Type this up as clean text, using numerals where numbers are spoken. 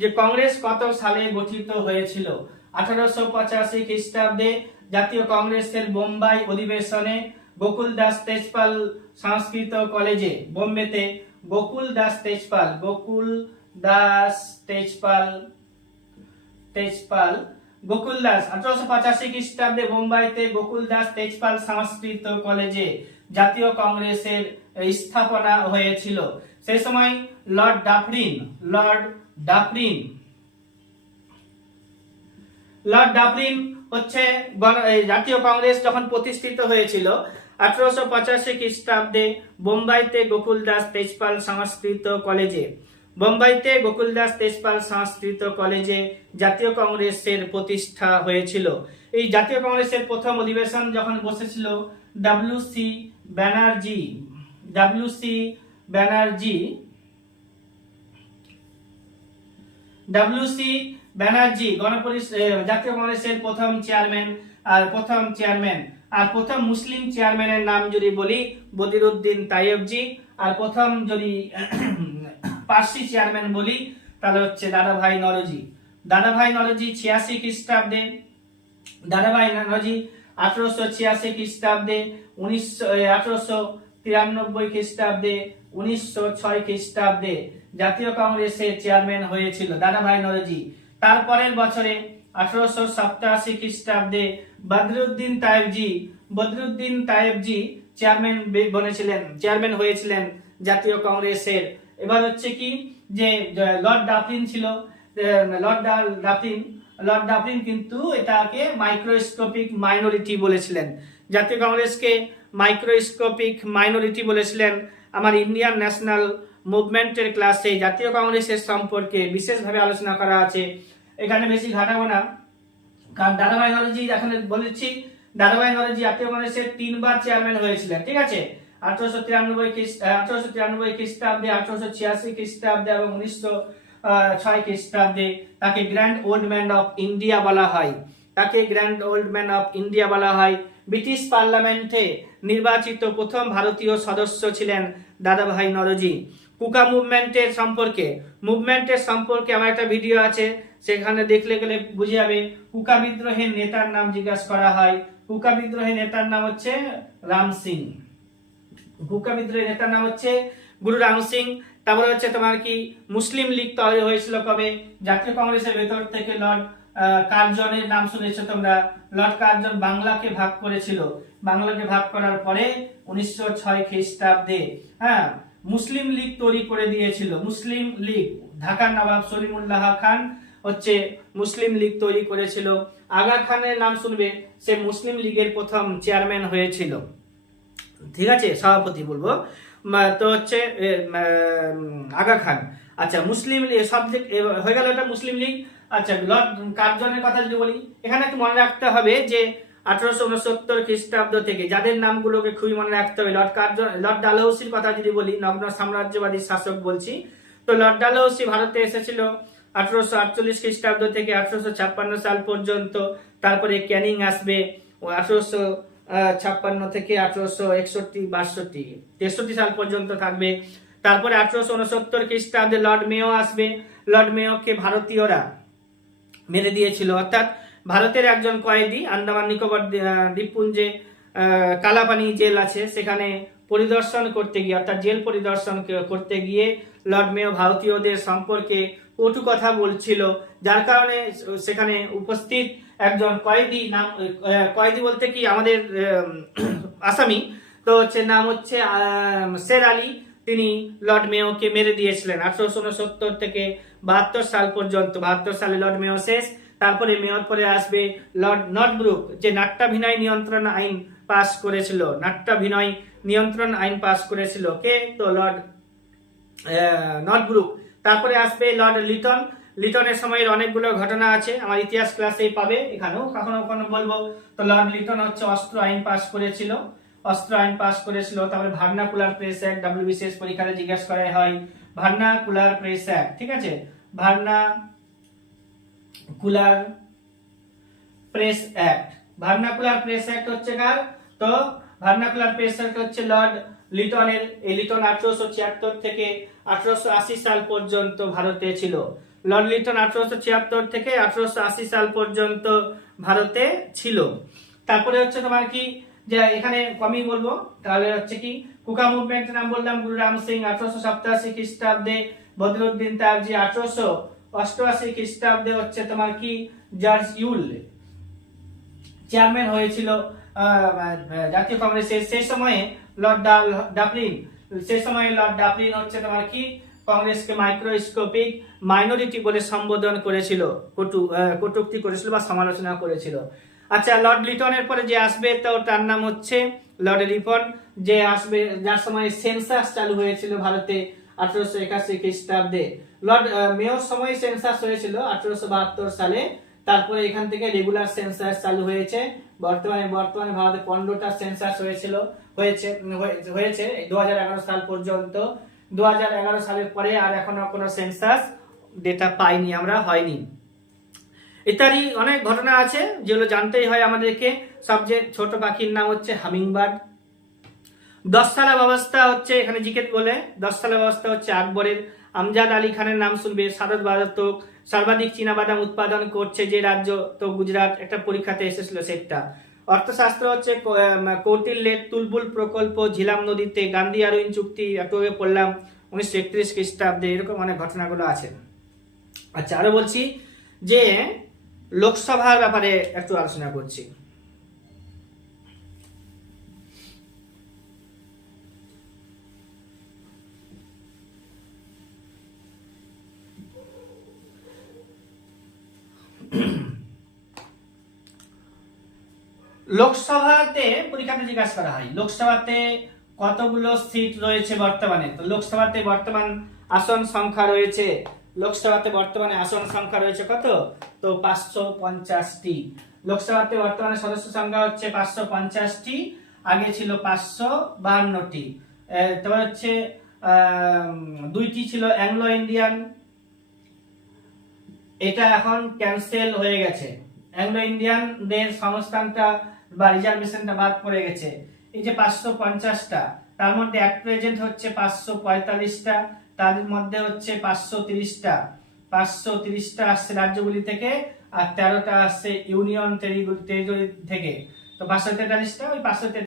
যে কংগ্রেস কত সালে গঠিত হয়েছিল? 1885 খ্রিস্টাব্দে জাতীয় কংগ্রেসের বোম্বাই অধিবেশনে গোকুল দাস তেজপাল সংস্কৃত কলেজে, বোম্বেতে গোকুল দাস তেজপাল গোকুল দাস 1885 খ্রিস্টাব্দে বোম্বাইতে গোকুল দাস তেজপাল সংস্কৃত কলেজে জাতীয় কংগ্রেসের স্থাপনা হয়েছিল। সেই সময় লর্ড ডাফরিন হচ্ছে জাতীয় কংগ্রেস যখন প্রতিষ্ঠিত হয়েছিল 1885 খ্রিস্টাব্দে বোম্বাইতে গোকুল দাস তেজপাল সংস্কৃত কলেজে জাতীয় কংগ্রেসের প্রতিষ্ঠা হয়েছিল। এই জাতীয় কংগ্রেসের প্রথম অধিবেশন যখন বসেছিল ডব্লিউ.সি. ব্যানার্জি জাতীয় কংগ্রেসের প্রথম চেয়ারম্যান আর প্রথম মুসলিম চেয়ারম্যানের নাম যদি বলি বদিরউদ্দিন তাইয়বজি, আর প্রথম যদি পার্সি চেয়ারম্যান বলি তাহলে হচ্ছে দাদাভাই নওরোজি 86 খ্রিস্টাব্দে 1886 খ্রিস্টাব্দে 1893 খ্রিস্টাব্দে 1906 খ্রিস্টাব্দে জাতীয় কংগ্রেসের চেয়ারম্যান হয়েছিল দাদাভাই নওরোজি। তারপরের বছরে 1887 খ্রিস্টাব্দে বদরুদ্দিন তায়েবজি চেয়ারম্যান হয়েছিলেন জাতীয় কংগ্রেসের। এবার হচ্ছে কি যে লর্ড ডাফরিন কিন্তু এটাকে মাইক্রোস্কোপিক মাইনরিটি বলেছিলেন, জাতীয় কংগ্রেসকে মাইক্রোস্কোপিক মাইনরিটি বলেছিলেন। আমার ইন্ডিয়ান ন্যাশনাল মুভমেন্টের ক্লাসে জাতীয় কংগ্রেসের সম্পর্কে বিশেষভাবে আলোচনা করা আছে, এখানে বেশি ঘাটাবো না। কারণ দাদাভাই নওরোজি এখন বলেছি, দাদাভাই নওরোজি জাতীয় কংগ্রেসের 3 বার চেয়ারম্যান হয়েছিলেন, ঠিক আছে। 1893 খ্রিস্টাব্দে, 1886 খ্রিস্টাব্দে এবং 1906 খ্রিস্টাব্দে তাকে grand old man of India বলা হয়। ব্রিটিশ পার্লামেন্টে নির্বাচিত প্রথম ভারতীয় সদস্য ছিলেন দাদাভাই নওরোজি। কুকা মুভমেন্টের সম্পর্কে আমার একটা ভিডিও আছে, সেখানে দেখলে গেলে বুঝে যাবে। কুকা বিদ্রোহের নেতার নাম জিজ্ঞাসা করা হয়, কুকা বিদ্রোহের নেতার নাম হচ্ছে গুরু রাম সিং। তারপরে হচ্ছে তোমার কি মুসলিম লীগ তৈরি হয়েছিল কবে? জাতীয় কংগ্রেসের ভেতর থেকে লর্ড কার্জনের নাম শুনেছো তোমরা। লর্ড কার্জন বাংলাকে ভাগ করেছিল, বাংলাকে ভাগ করার পরে 1906 খ্রিস্টাব্দে মুসলিম লীগ তৈরি করে দিয়েছিল। মুসলিম লীগ, ঢাকার নবাব সলিমুল্লাহ খান হচ্ছে মুসলিম লীগ তৈরি করেছিল। আগা খানের নাম শুনবে, সে মুসলিম লীগের প্রথম চেয়ারম্যান হয়েছিল, ঠিক আছে, সভাপতি বলবো তো হচ্ছে আগা খান। আচ্ছা, মুসলিম লীগ সব হয়ে গেল, এটা মুসলিম লীগ। আচ্ছা, লর্ড কার্জনের কথা যদি বলি, এখানে একটু মনে রাখতে হবে যে 1869 খ্রিস্টাব্দ থেকে যাদের নামগুলোকে খুবই মনে রাখতে হবে। লর্ড ডালহৌসির কথা যদি বলি, নগ্ন সাম্রাজ্যবাদী শাসক বলছি, তো লর্ড ডালহৌসি ভারতে এসেছিল 1848 খ্রিস্টাব্দ থেকে 1856 সাল পর্যন্ত। তারপরে ক্যানিং আসবে 1856 থেকে 1861, 62, 63 সাল পর্যন্ত থাকবে। তারপরে 1869 খ্রিস্টাব্দে লর্ড মেয়ো আসবে। লর্ড মেয়োকে ভারতীয়রা মেরে দিয়েছিল, অর্থাৎ ভারতের একজন কয়েদি আন্দামান নিকোবর দ্বীপপুঞ্জে কালাপানি জেল আছে, সেখানে পরিদর্শন করতে গিয়ে, অর্থাৎ জেল পরিদর্শন করতে গিয়ে লর্ড মেয়ো ভারতীয়দের সম্পর্কে কটু কথা বলছিল, যার কারণে সেখানে উপস্থিত একজন কয়েদি বলতে কি আমাদের আসামি, তো হচ্ছে নাম হচ্ছে শের আলী, তিনি লর্ড মেয়োকে মেরে দিয়েছিলেন 1869 থেকে 72 সাল পর্যন্ত। 72 সালে লর্ড মেয়ো শেষ। তারপরে মেয়র পরে আসবে লর্ড নটব্রুক, যে নাট্যাভিনয় নিয়ন্ত্রণ আইন পাস করেছিল কে? তো লর্ড নটব্রুক। তারপরে আসবে লর্ড লিটনের সময়ের অনেকগুলো ঘটনা আছে, আমার ইতিহাস ক্লাসেই পাবে, এখানেও কখনো কখনো বলবো। তো লর্ড লিটন হচ্ছে অস্ত্র আইন পাস করেছিল। তারপরে ভার্নাকুলার প্রেস অ্যাক্ট, WBCS পরীক্ষাতে জিজ্ঞাসা করা হয় ভার্নাকুলার প্রেস অ্যাক্ট, ঠিক আছে, ভার্নাকুলার প্রেস অ্যাক্ট হচ্ছে কার? তো ভার্নাকুলার প্রেস অ্যাক্ট হচ্ছে লর্ড লিটনের। এই লিটন 1876 থেকে 1880 সাল পর্যন্ত ভারতে ছিল। লর্ড লিটন 1876 থেকে 1880 সাল পর্যন্ত ভারতে ছিল। তারপরে হচ্ছে তোমার কি যে এখানে কমই বলবো, তাহলে হচ্ছে কি কুকা মুভমেন্টের নাম বললাম গুরু রাম সিং 1887 খ্রিস্টাব্দে, বদরুদ্দিন তারজি 1888 খ্রিস্টাব্দে হচ্ছে তোমার কি জর্জ ইউল চেয়ারম্যান হয়েছিল জাতীয় কংগ্রেসের। সেই সময়ে লর্ড ডাফলিন, সেই সময়ে লর্ড ডাফলিন হচ্ছে তোমার কি কংগ্রেসকে মাইক্রোস্কোপিক মাইনরিটি বলে সম্বোধন করেছিল, কটূক্তি করেছিল বা সমালোচনা করেছিল। আচ্ছা, লর্ড লিটনের পরে যে আসবে তো তার নাম হচ্ছে লর্ড রিপন, যে আসবে যার সময় সেন্সাস চালু হয়েছিল ভারতে 1881 খ্রিস্টাব্দে। লর্ড মেয়র সময় সেন্সাস হয়েছিল 1872 সালে, তারপরে এখান থেকে রেগুলার সেন্সাস চালু হয়েছে। বর্তমানে ভারতে 15টা সেন্সাস হয়েছে 2011 সাল পর্যন্ত। 2011 সালের পরে আর এখনো কোনো সেন্সাস ডেটা পাইনি আমরা, হয়নি। ইত্যাদি অনেক ঘটনা আছে যেগুলো জানতেই হয় আমাদেরকে। সবচেয়ে ছোট পাখির নাম হচ্ছে হামিংবার্ড। 10 সালা ব্যবস্থা হচ্ছে এখানে জিকে বলে, 10 সালা ব্যবস্থা হচ্ছে আকবরের। আমজাদ আলী খানের নাম শুনবে। সাদত বাজাতক সর্বাধিক চীনাবাদাম উৎপাদন করছে যে রাজ্য, তো গুজরাট, একটা পরীক্ষাতে এসেছিল সেটা। অর্থশাস্ত্র হচ্ছে কৌটিল্যের তুলবুল প্রকল্প ঝিলাম নদীতে, গান্ধী আরউইন চুক্তি একটু আগে পড়লাম 1931 খ্রিস্টাব্দে। এরকম অনেক ঘটনাগুলো আছে। আচ্ছা, আরো বলছি যে লোকসভার ব্যাপারে একটু আলোচনা করছি। লোকসভাতে পরীক্ষাতে জিজ্ঞাসা করা হয় লোকসভাতে কতগুলো সিট রয়েছে বর্তমানে। তো লোকসভাতে বর্তমান আসন সংখ্যা রয়েছে, কত? তো 550টি। লোকসভাতে বর্তমানে সদস্য সংখ্যা হচ্ছে 550টি, আগে ছিল 552টি। তারপর হচ্ছে 2টি ছিল অ্যাংলো ইন্ডিয়ান, এটা এখন ক্যান্সেল হয়ে গেছে। অ্যাংলো ইন্ডিয়ানদের সংস্থানটা বা রিজার্ভেশনটা বাদ পড়ে গেছে। এই যে 550টা, তার মধ্যে অ্যাট প্রেজেন্ট হচ্ছে 545টা, তাদের মধ্যে হচ্ছে 530টা আসছে রাজ্যগুলি থেকে, আর 13টা আসছে ইউনিয়ন টেরিটরি থেকে। তো 543টা, ওই 543